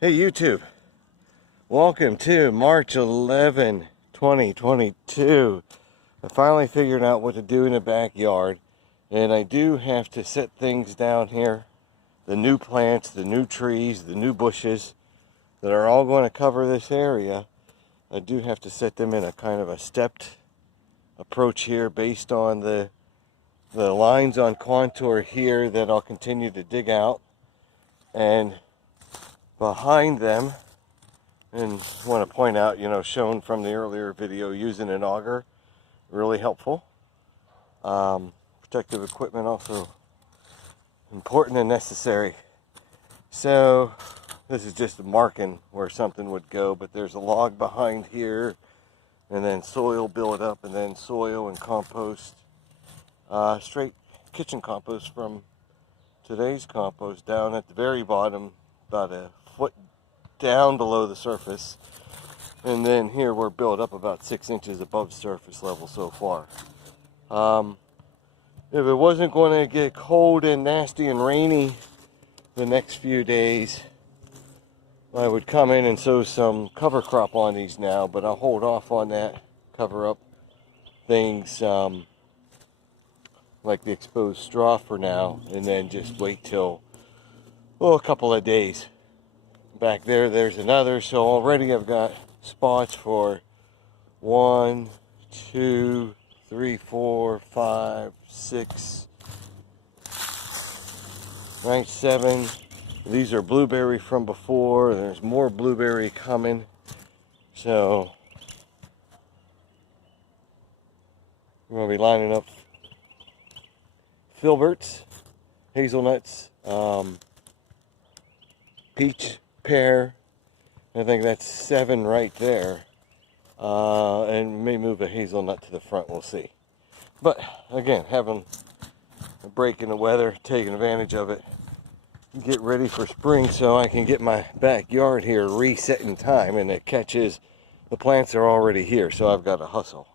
Hey YouTube, welcome to March 11, 2022. I finally figured out what to do in the backyard, and I do have to set things down here. The new plants, the new trees, the new bushes that are all going to cover this area. I do have to set them in a kind of a stepped approach here based on the lines on contour here that I'll continue to dig out. And behind them, and I want to point out, shown from the earlier video, using an auger, really helpful. Protective equipment also important and necessary. So this is just a marking where something would go, but there's a log behind here, and then soil build up, and then soil and compost, straight kitchen compost from today's compost down at the very bottom, about a foot down below the surface, and then here we're built up about 6 inches above surface level so far. If it wasn't going to get cold and nasty and rainy the next few days, I would come in and sow some cover crop on these now, but I'll hold off on that, cover up things like the exposed straw for now, and then just wait till a couple of days. Back there's another, so already I've got spots for 1, 2, 3, 4, 5, 6, right, 7. These are blueberry from before. There's more blueberry coming. So we're going to be lining up filberts, hazelnuts, peach, pear. I think that's 7 right there. And may move a hazelnut to the front, we'll see. But again, having a break in the weather, taking advantage of it, get ready for spring so I can get my backyard here reset in time. And the catch is the plants are already here, so I've got to hustle.